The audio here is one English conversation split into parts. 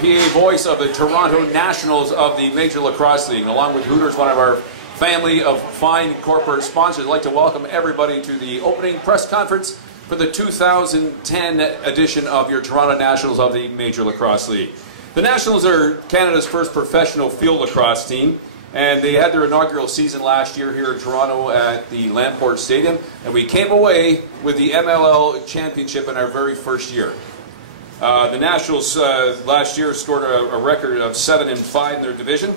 PA voice of the Toronto Nationals of the Major Lacrosse League. Along with Hooters, one of our family of fine corporate sponsors, I'd like to welcome everybody to the opening press conference for the 2010 edition of your Toronto Nationals of the Major Lacrosse League. The Nationals are Canada's first professional field lacrosse team, and they had their inaugural season last year here in Toronto at the Lamport Stadium, and we came away with the MLL Championship in our very first year. The Nationals last year scored a record of 7-5 in their division,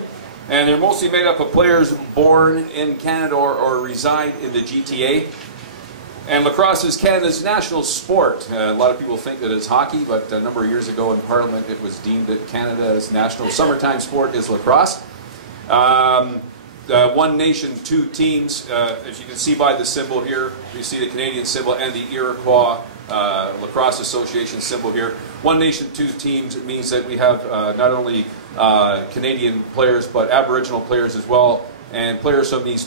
and they're mostly made up of players born in Canada or reside in the GTA. And lacrosse is Canada's national sport. A lot of people think that it's hockey, but a number of years ago in Parliament it was deemed that Canada's national summertime sport is lacrosse. One nation, two teams. As you can see by the symbol here, you see the Canadian symbol and the Iroquois Lacrosse Association symbol here. One nation, two teams. It means that we have not only Canadian players but Aboriginal players as well. And players from the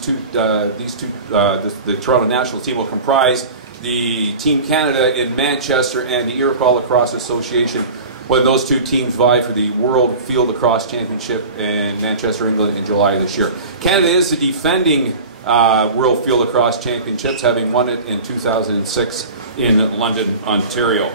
Toronto National team will comprise the Team Canada in Manchester and the Iroquois Lacrosse Association, when those two teams vie for the World Field Lacrosse Championship in Manchester, England in July this year. Canada is the defending World Field Lacrosse Championships, having won it in 2006 in London, Ontario.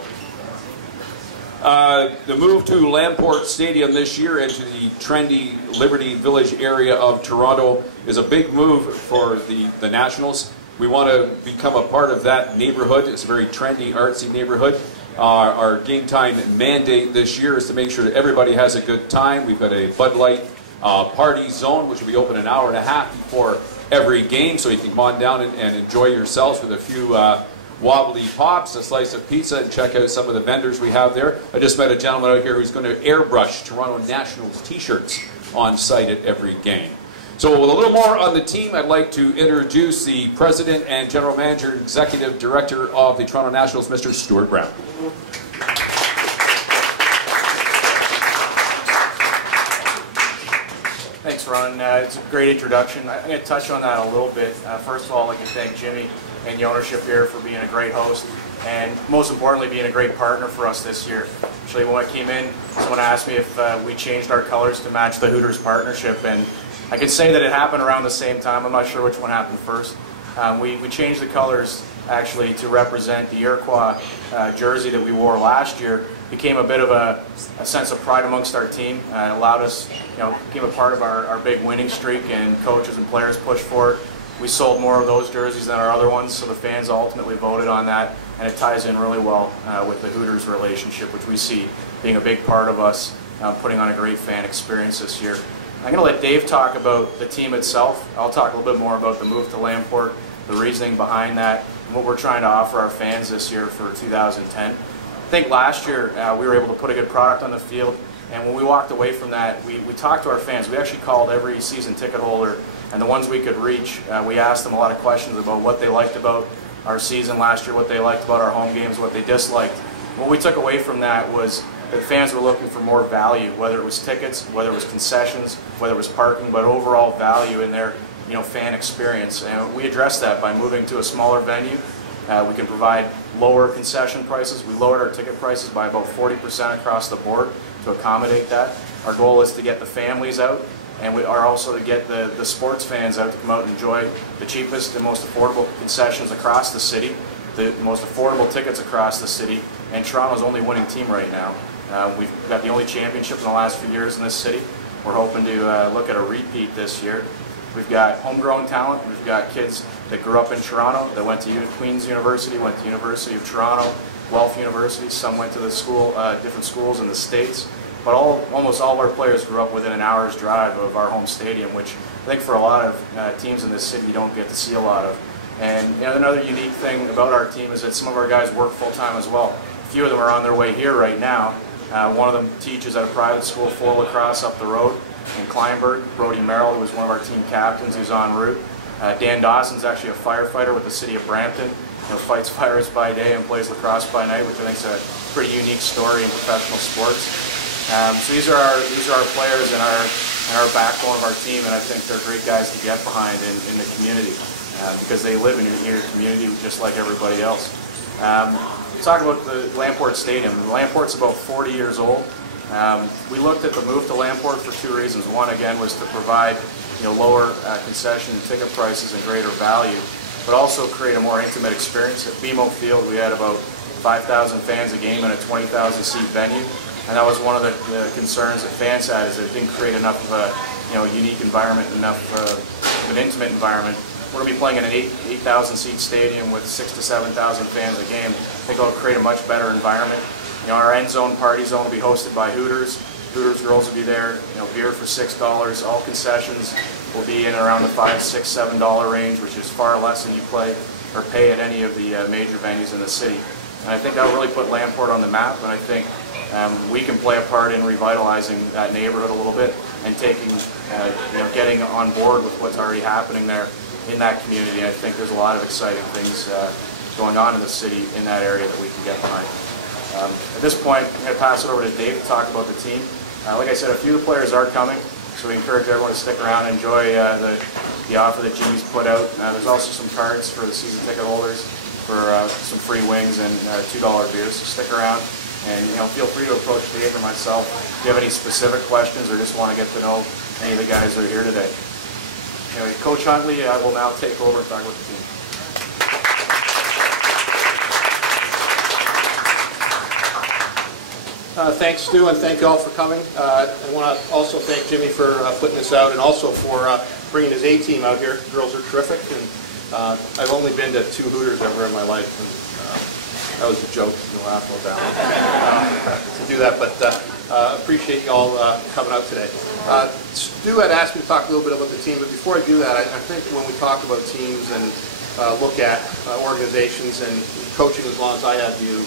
The move to Lamport Stadium this year into the trendy Liberty Village area of Toronto is a big move for the Nationals. We want to become a part of that neighborhood. It's a very trendy, artsy neighborhood. Our game time mandate this year is to make sure that everybody has a good time. We've got a Bud Light party zone, which will be open an hour and a half before every game, so you can come on down and enjoy yourselves with a few wobbly pops, a slice of pizza, and check out some of the vendors we have there. I just met a gentleman out here who's going to airbrush Toronto Nationals t-shirts on site at every game. So with a little more on the team, I'd like to introduce the President and General Manager, Executive Director of the Toronto Nationals, Mr. Stuart Brown. Thanks, Ron. It's a great introduction. I'm going to touch on that a little bit. First of all, I'd like to thank Jimmy and the ownership here for being a great host, and most importantly, being a great partner for us this year. Actually, when I came in, someone asked me if we changed our colors to match the Hooters partnership, and I can say that it happened around the same time. I'm not sure which one happened first. We changed the colors actually to represent the Iroquois jersey that we wore last year. Became a bit of a sense of pride amongst our team. It allowed us, became a part of our big winning streak, and coaches and players pushed for it. We sold more of those jerseys than our other ones, so the fans ultimately voted on that, and it ties in really well with the Hooters relationship, which we see being a big part of us putting on a great fan experience this year. I'm going to let Dave talk about the team itself. I'll talk a little bit more about the move to Lamport, the reasoning behind that, and what we're trying to offer our fans this year for 2010. I think last year we were able to put a good product on the field, and when we walked away from that, we talked to our fans. We actually called every season ticket holder, and the ones we could reach, we asked them a lot of questions about what they liked about our season last year, what they liked about our home games, what they disliked. What we took away from that was that fans were looking for more value, whether it was tickets, whether it was concessions, whether it was parking, but overall value in their fan experience. And we addressed that by moving to a smaller venue. We can provide lower concession prices. We lowered our ticket prices by about 40% across the board to accommodate that. Our goal is to get the families out, and we are also to get the sports fans out to come out and enjoy the cheapest and most affordable concessions across the city, the most affordable tickets across the city, and Toronto's only winning team right now. We've got the only championship in the last few years in this city. We're hoping to look at a repeat this year. We've got homegrown talent. We've got kids that grew up in Toronto, that went to Queen's University, went to University of Toronto, Guelph University. Some went to the school, different schools in the States. But almost all of our players grew up within an hour's drive of our home stadium, which I think for a lot of teams in this city you don't get to see a lot of. And another unique thing about our team is that some of our guys work full-time as well. A few of them are on their way here right now. One of them teaches at a private school, full lacrosse up the road in Kleinburg. Brody Merrill, who was one of our team captains, who's en route. Dan Dawson's actually a firefighter with the city of Brampton. Fights fires by day and plays lacrosse by night, which I think is a pretty unique story in professional sports. So these are our players and our backbone of our team, and I think they're great guys to get behind in the community because they live in your community just like everybody else. Talk about the Lamport Stadium. Lamport's about 40 years old. We looked at the move to Lamport for two reasons. One, again, was to provide lower concession and ticket prices and greater value, but also create a more intimate experience. At BMO Field, we had about 5,000 fans a game in a 20,000 seat venue, and that was one of the concerns that fans had, is that it didn't create enough of a unique environment, enough of an intimate environment. We're going to be playing in an 8,000 seat stadium with 6,000 to 7,000 fans a game. I think it'll create a much better environment. Our end zone party zone will be hosted by Hooters. Hooters girls will be there. Beer for $6. All concessions will be in around the $5, $6, $7 range, which is far less than you play or pay at any of the major venues in the city. And I think that will really put Lamport on the map, and I think we can play a part in revitalizing that neighborhood a little bit and taking, getting on board with what's already happening there in that community. I think there's a lot of exciting things going on in the city in that area that we can get behind. At this point, I'm going to pass it over to Dave to talk about the team. Like I said, a few of the players are coming, so we encourage everyone to stick around and enjoy the offer that Jimmy's put out. There's also some cards for the season ticket holders for some free wings and $2 beers, so stick around and feel free to approach Dave or myself if you have any specific questions or just want to get to know any of the guys that are here today. Anyway, Coach Huntley will now take over and talk about the team. Thanks, Stu, and thank you all for coming. I want to also thank Jimmy for putting this out, and also for bringing his A-team out here. The girls are terrific, and I've only been to 2 Hooters ever in my life, and that was a joke. You'll laugh about that to do that, but appreciate you all coming out today. Stu had asked me to talk a little bit about the team, but before I do that, I think when we talk about teams and look at organizations and coaching, as long as I have, you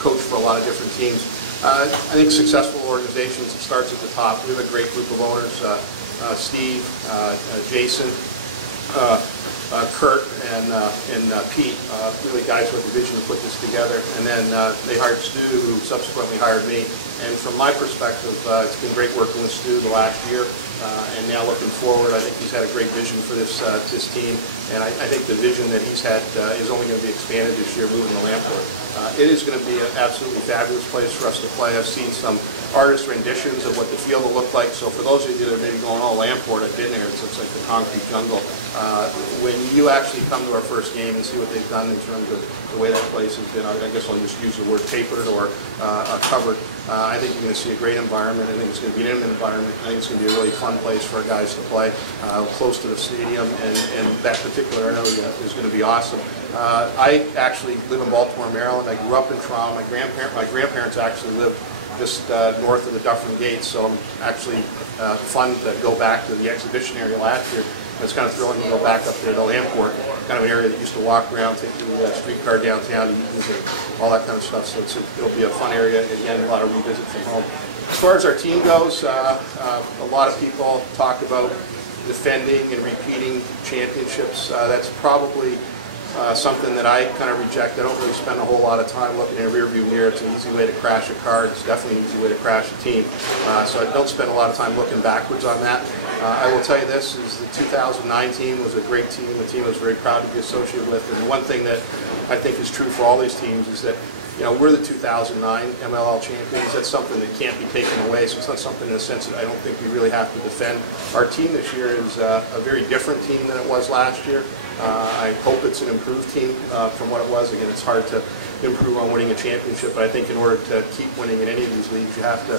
coach for a lot of different teams. I think successful organizations, it starts at the top. We have a great group of owners, Steve, Jason, Kurt, and Pete, really guys with a vision to put this together. And then they hired Stu, who subsequently hired me. And from my perspective, it's been great working with Stu the last year. And now looking forward, I think he's had a great vision for this team. And I think the vision that he's had is only going to be expanded this year moving to Lamport. It is going to be an absolutely fabulous place for us to play. I've seen some artist renditions of what the field will look like. So for those of you that are maybe going, oh, Lamport, I've been there, it looks like the concrete jungle. When you actually come to our first game and see what they've done in terms of the way that place has been, I guess I'll just use the word tapered or covered. I think you're going to see a great environment. I think it's going to be an intimate environment. I think it's going to be a really fun place for our guys to play, close to the stadium, and that particular area is going to be awesome. I actually live in Baltimore, Maryland. I grew up in Toronto. My grandparents actually lived just north of the Dufferin Gates, so I'm actually fun to go back to the exhibition area last year. It's kind of thrilling to go back up there to Lamport, kind of an area that used to walk around, take the streetcar downtown to Eaton's and all that kind of stuff. So it'll be a fun area. Again, a lot of revisit from home. As far as our team goes, a lot of people talk about defending and repeating championships. That's probably something that I kind of reject. I don't really spend a whole lot of time looking in a rearview mirror. It's an easy way to crash a car. It's definitely an easy way to crash a team. So I don't spend a lot of time looking backwards on that. I will tell you this, is the 2009 team was a great team. The team I was very proud to be associated with. And the one thing that I think is true for all these teams is that we're the 2009 MLL champions. That's something that can't be taken away. So it's not something in a sense that I don't think we really have to defend. Our team this year is a very different team than it was last year. I hope it's an improved team from what it was. Again, it's hard to improve on winning a championship, but I think in order to keep winning in any of these leagues, you have to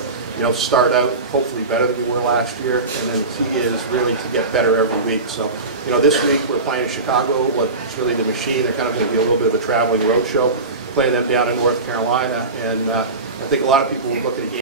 start out hopefully better than you were last year, and then the key is really to get better every week. So this week we're playing in Chicago, what's really the Machine. They're kind of going to be a little bit of a traveling road show, playing them down in North Carolina, and I think a lot of people will look at a game